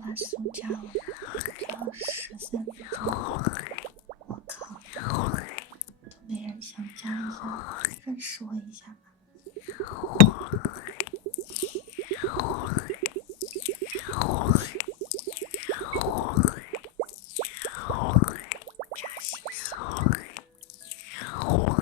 发速加了，只要13分钟，我靠，都没人想加一下，认识我一下吧。扎心死我！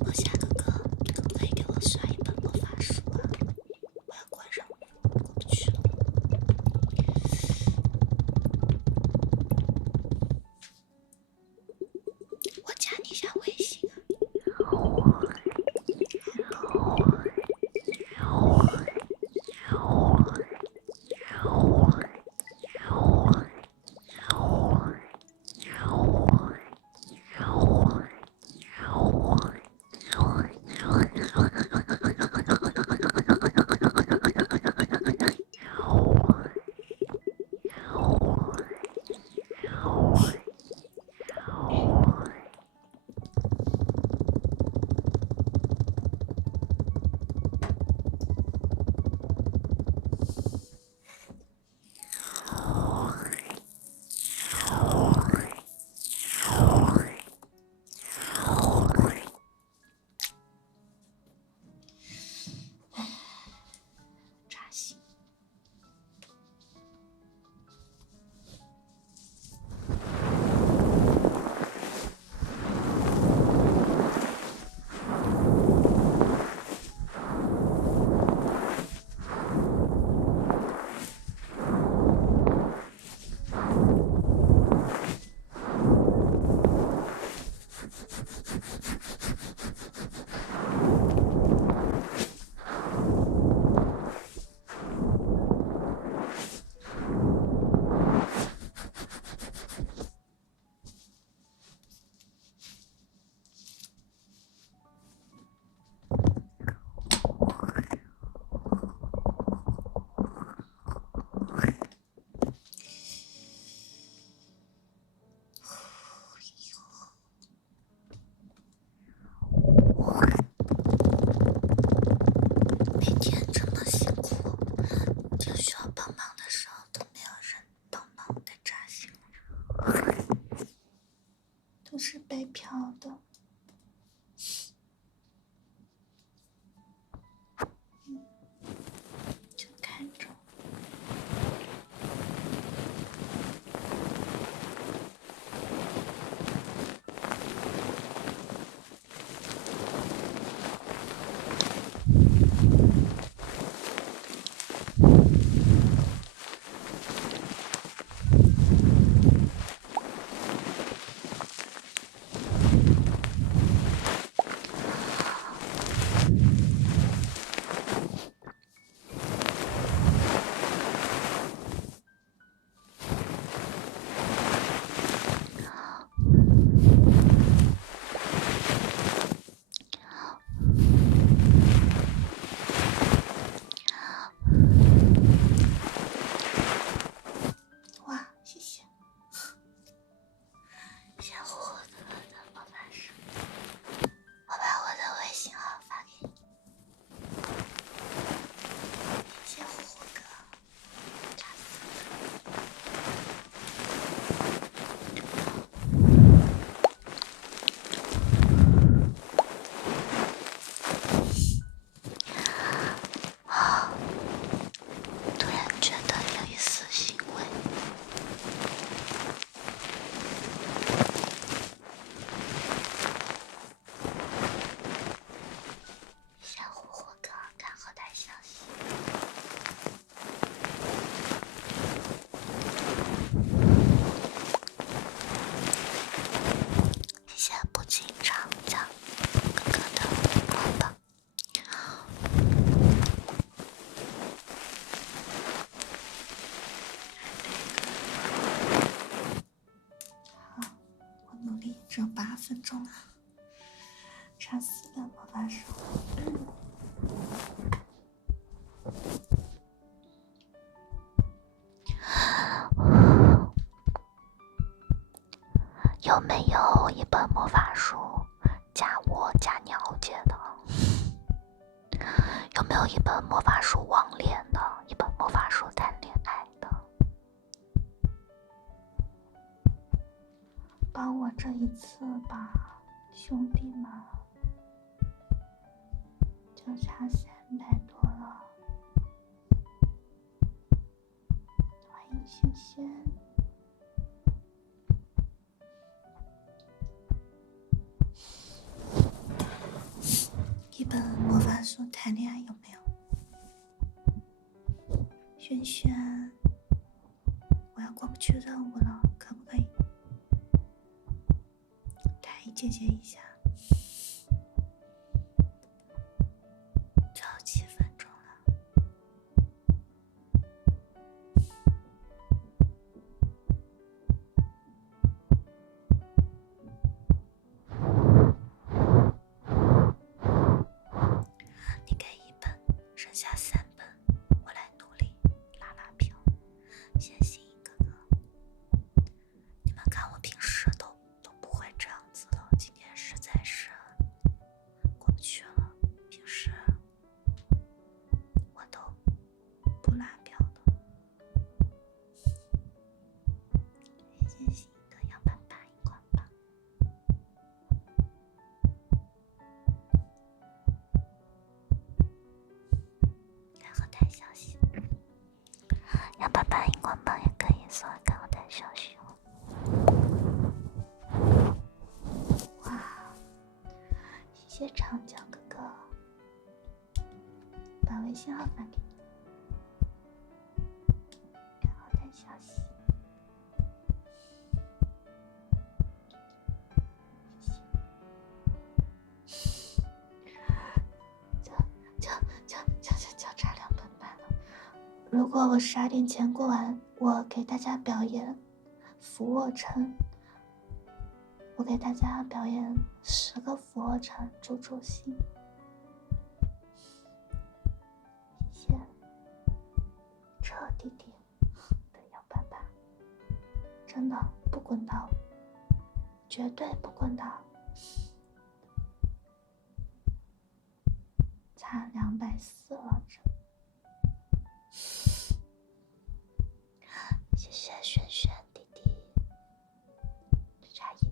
魔侠哥哥，可不可以给我刷一本魔法书啊？我要关上过不去了。我加你一下微信啊。扎心。每天这么辛苦，就需要帮忙的时候都没有人帮忙，太扎心了，都是白嫖的。就看着。分钟了，差4本魔法书。有没有一本魔法书加我加鸟姐的？有没有一本魔法书网恋的？一本魔法书谈恋爱的？帮我这一次吧，兄弟们，就差300多了。欢迎轩轩。一本魔法书谈恋爱有没有？轩轩，我要过不去任务了，可不可以台姐姐一下？就7分钟了。你给1本，剩下3本，我来努力拉拉票。谢谢哥哥，你们看我平时都不会这样子的，今天实在是过不去了。平时我都不拉票的。谢谢哥要888一关吧。看后台消息，要888荧光棒也可以送看后台消息哦。哇，谢谢长江哥哥，把微信号发给你，看后台消息。就差2本半了。如果我12点前过完，我给大家表演俯卧撑，我给大家表演10个俯卧撑助兴。谢谢彻弟弟的188，真的不滚刀，绝对不滚刀。差240了，谢谢轩轩弟弟，只差140。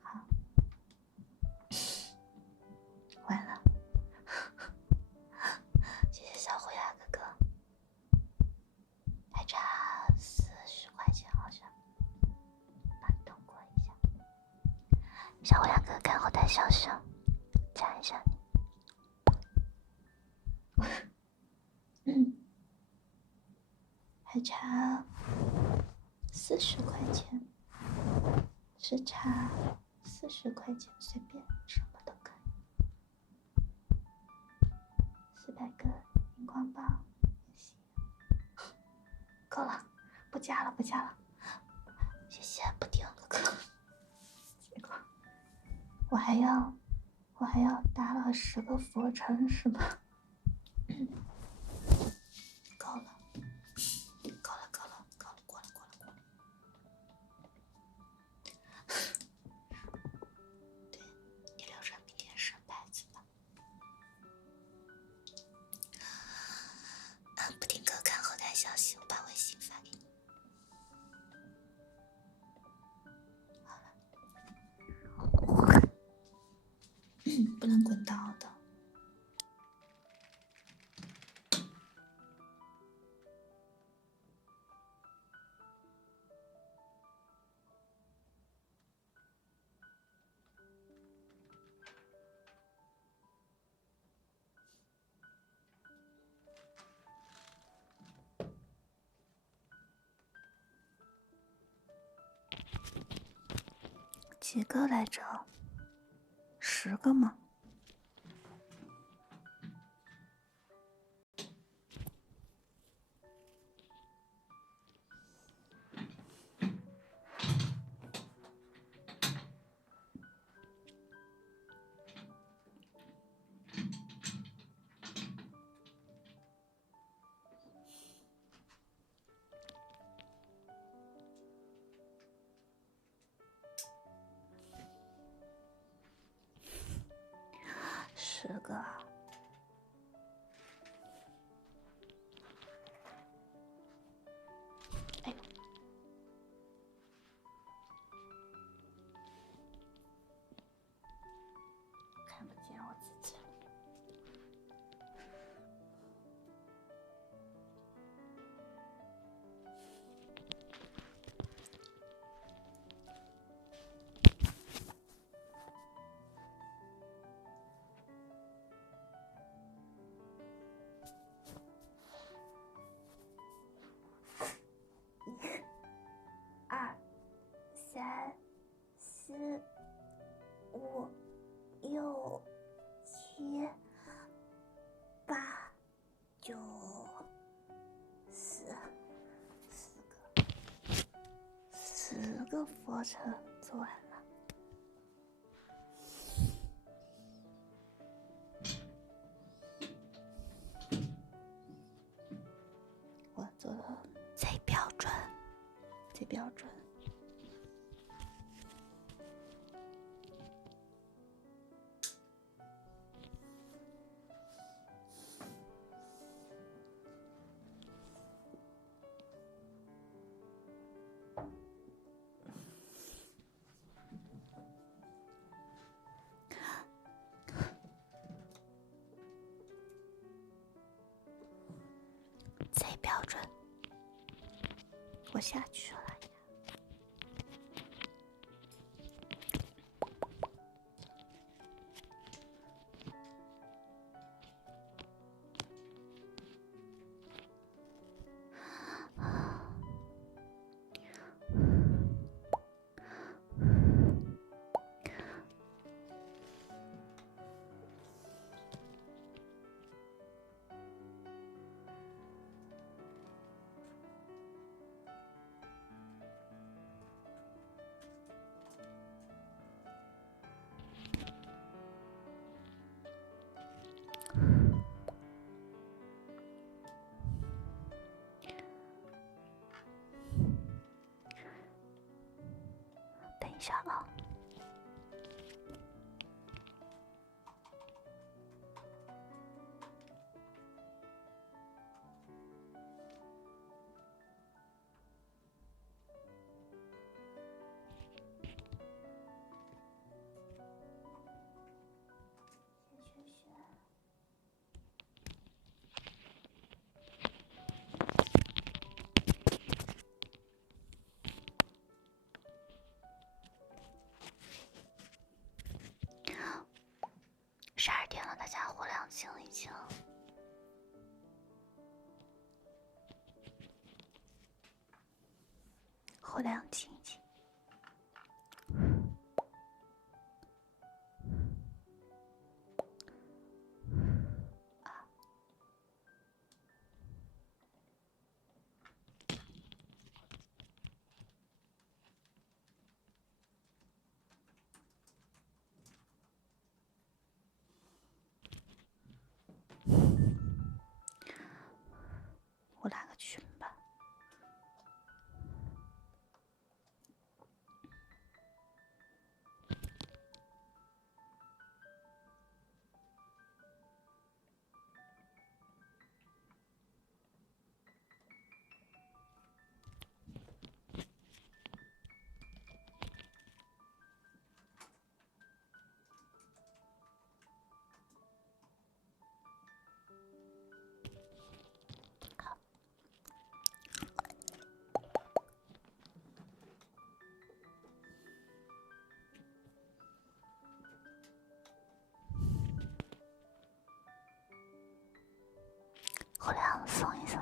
好，完了，谢谢小虎牙哥哥，还差40块钱，好像，帮你通过一下。小虎牙哥哥看后台消息，加一下你。还差40块钱，是差40块钱，随便什么都可以。400个荧光棒也行，够了，不加了，谢谢布丁哥哥。结果我还要打了10个俯卧撑是吧？够了，过了。对，你留着明天升牌子吧。布丁哥看后台消息，我把微信发给你。好了，不能滚刀的。几个来着？10个吗？ 10个。哎呦，看不见我自己了。2、3、4、5、6、7、8、9、10个俯卧撑做完了。我做的贼标准，贼标准。贼标准，我下去了呀。等一下啊。12点了，大家火量清一清。火量清一清。我拉个群吧。火量松一松。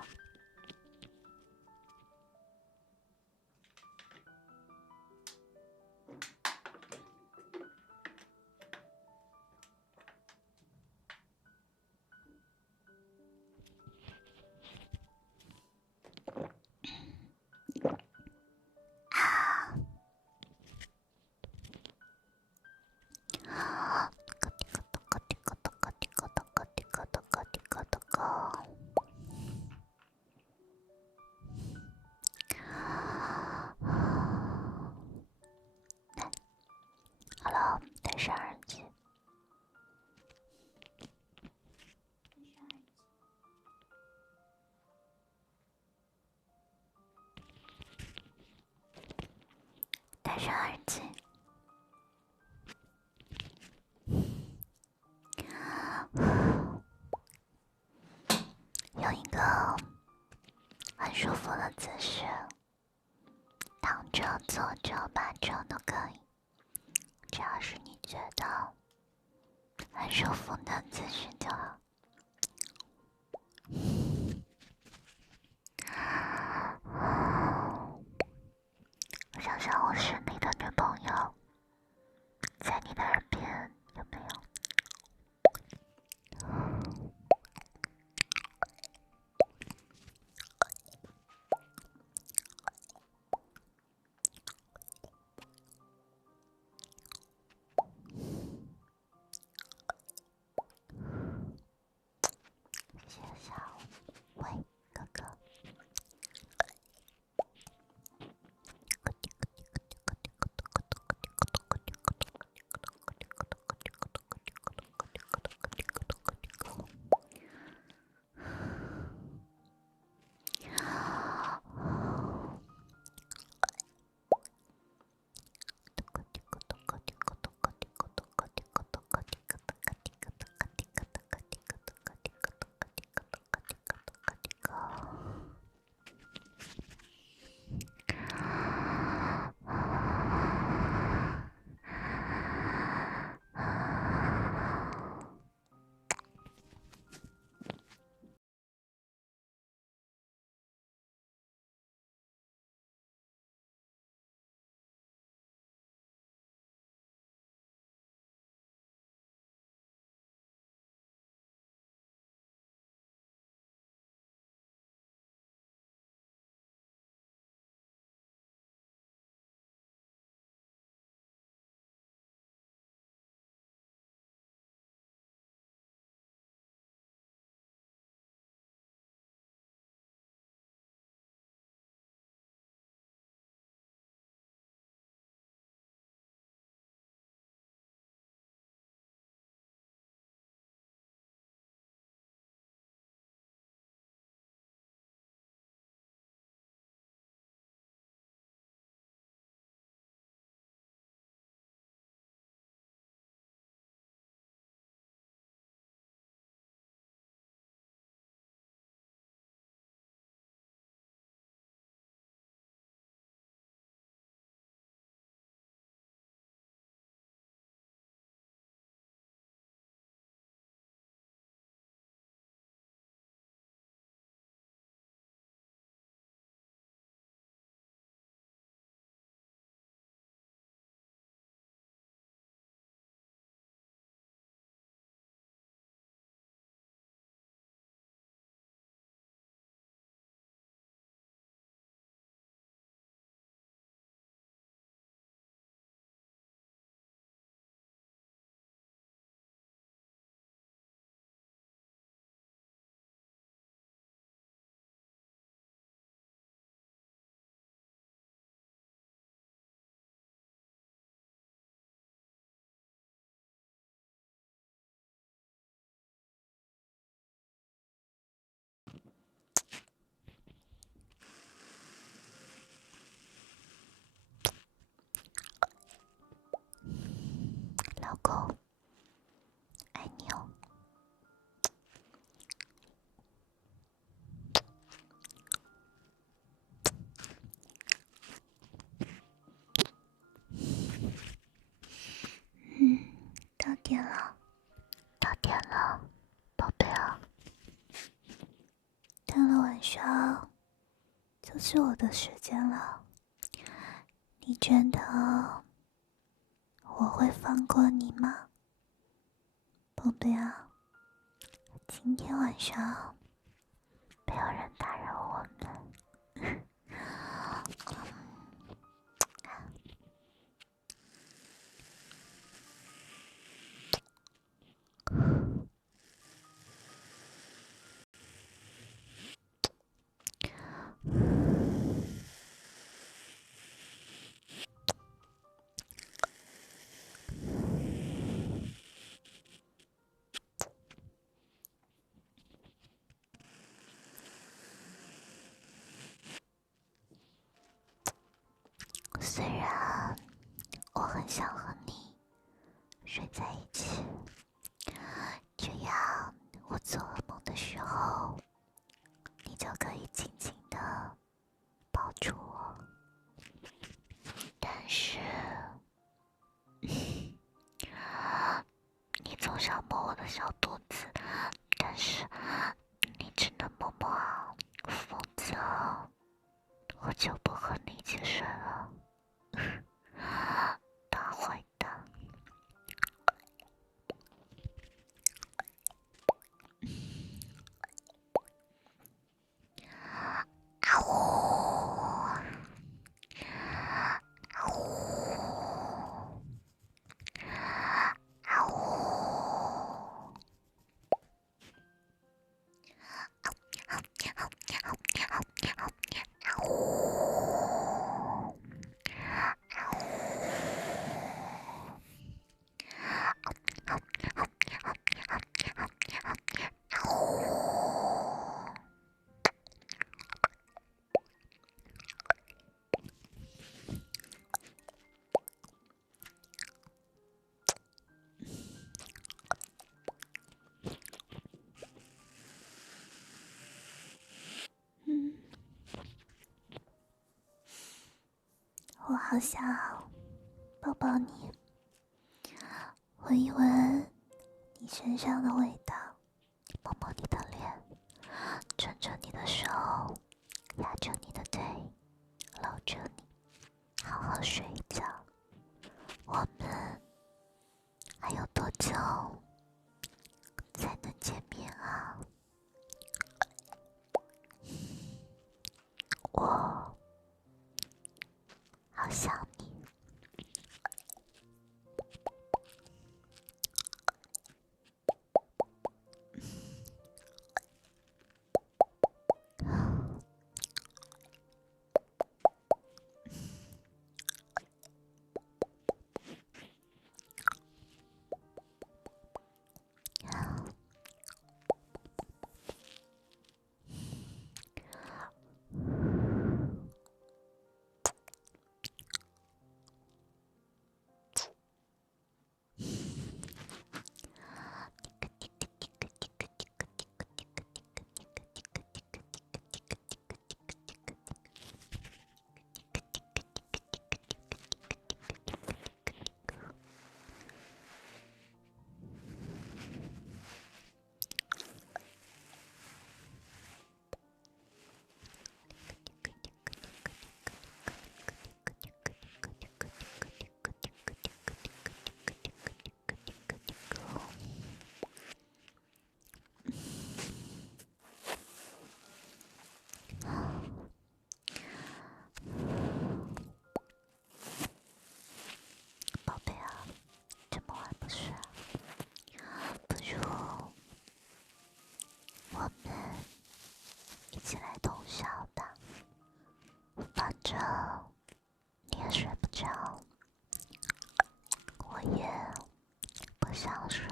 Hello，戴上耳机。上耳机。用一个很舒服的姿势，躺着、坐着、趴着都可以，只要是你觉得很舒服的姿势就好。我想想，我是你的女朋友，在你的耳边有没有？谢谢小伟哥哥。老公，爱你哦。到点了，到点了，宝贝啊！到了晚上，就是我的时间了。你觉得我会放过你吗，宝贝啊？今天晚上没有人打扰我们。虽然我很想和你睡在一起，这样我做噩梦的时候，你就可以紧紧地抱住我。但是，你总想摸我的小肚子，但是你只能摸摸啊，否则我就不和你一起睡了。大坏蛋！啊呜！啊呜！啊呜！我好想抱抱你，闻一闻你身上的味道，摸摸你的脸，牵着你的手，压着你的腿，搂着你，好好睡一觉。我们还有多久才能见面啊？我好想你。宝贝啊，这么晚不睡啊？不如我们一起来通宵吧，反正你也睡不着，我也不想睡。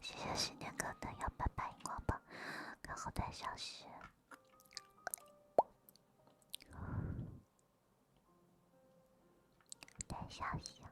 谢谢新年哥的188荧光棒，跟后台消息。带消息。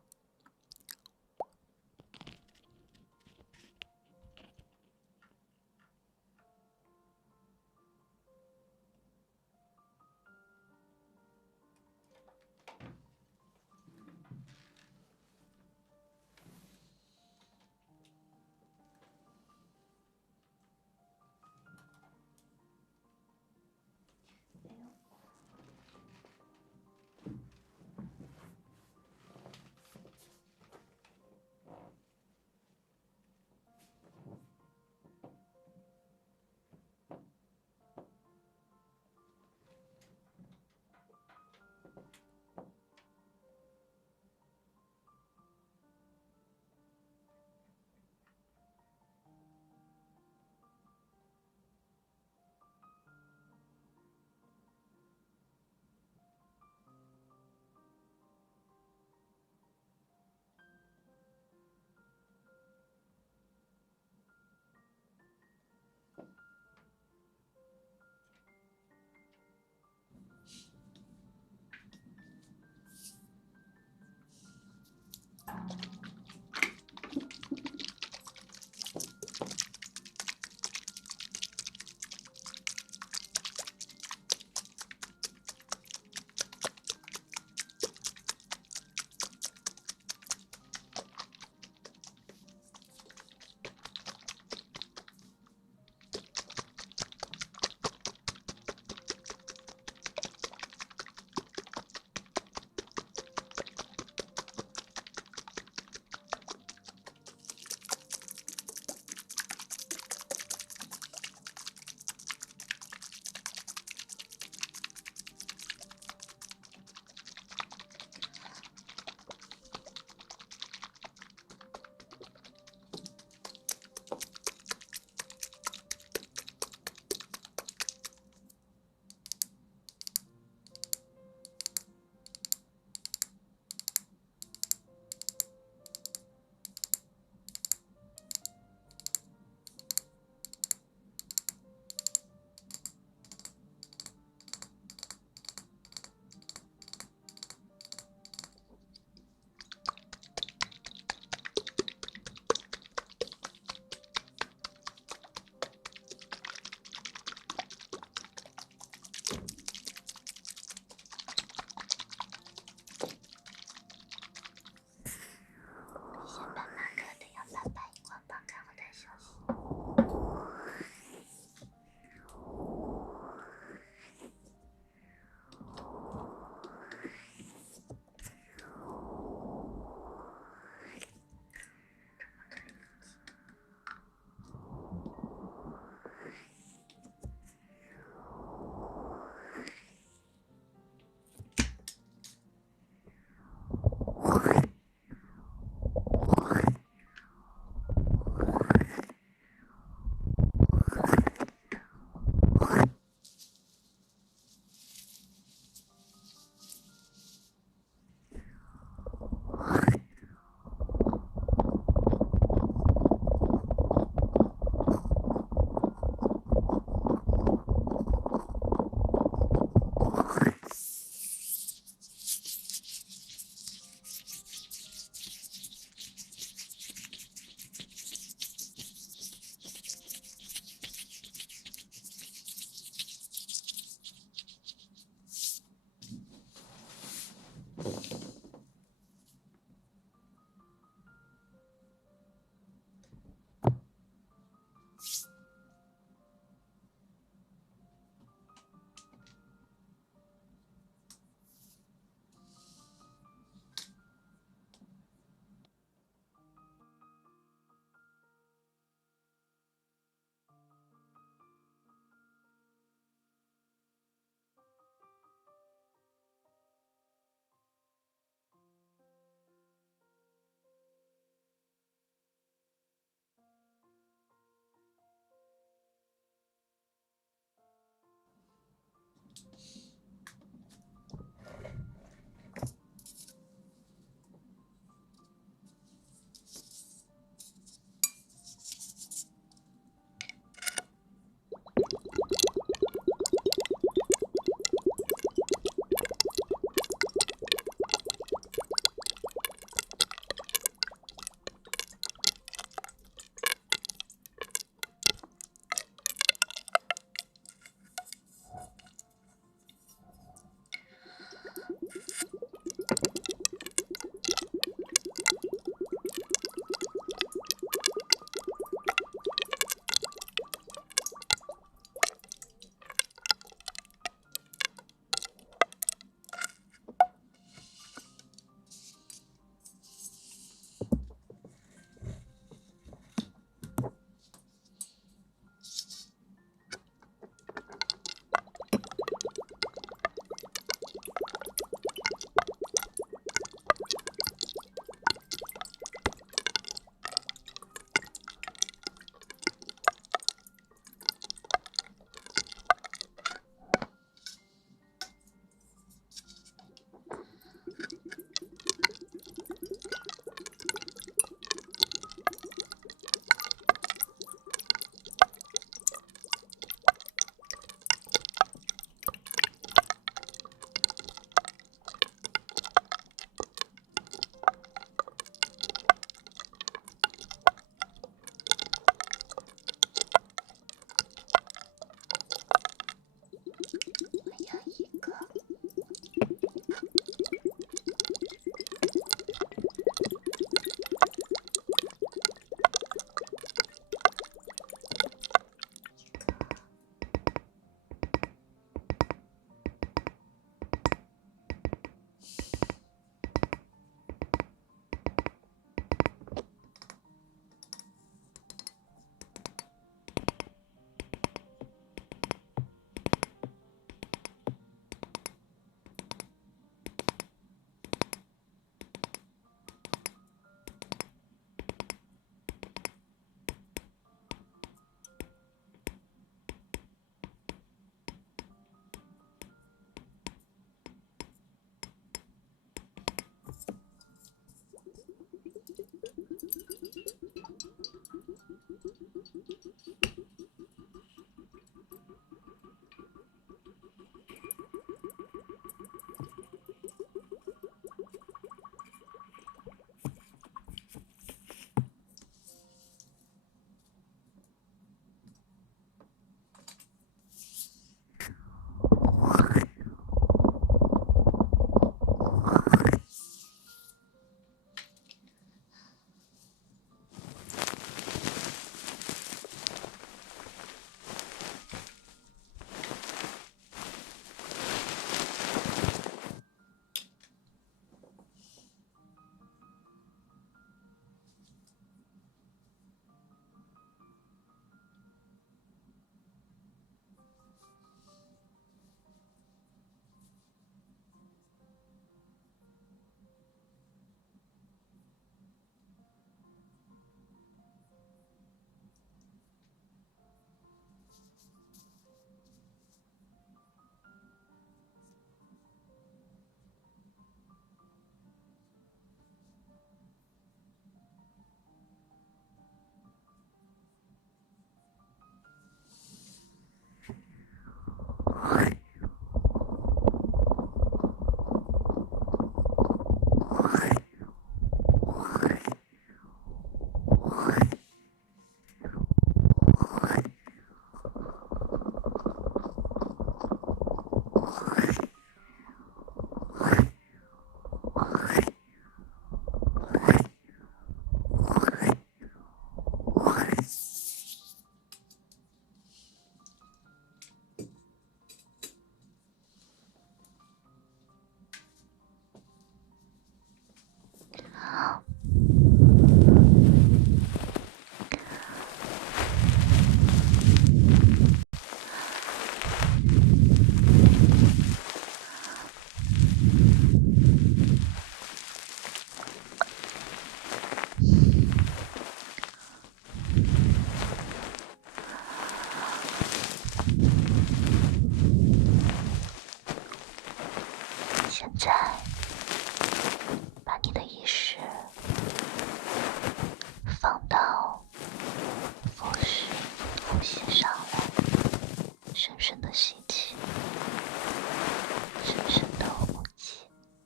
深深的吸气。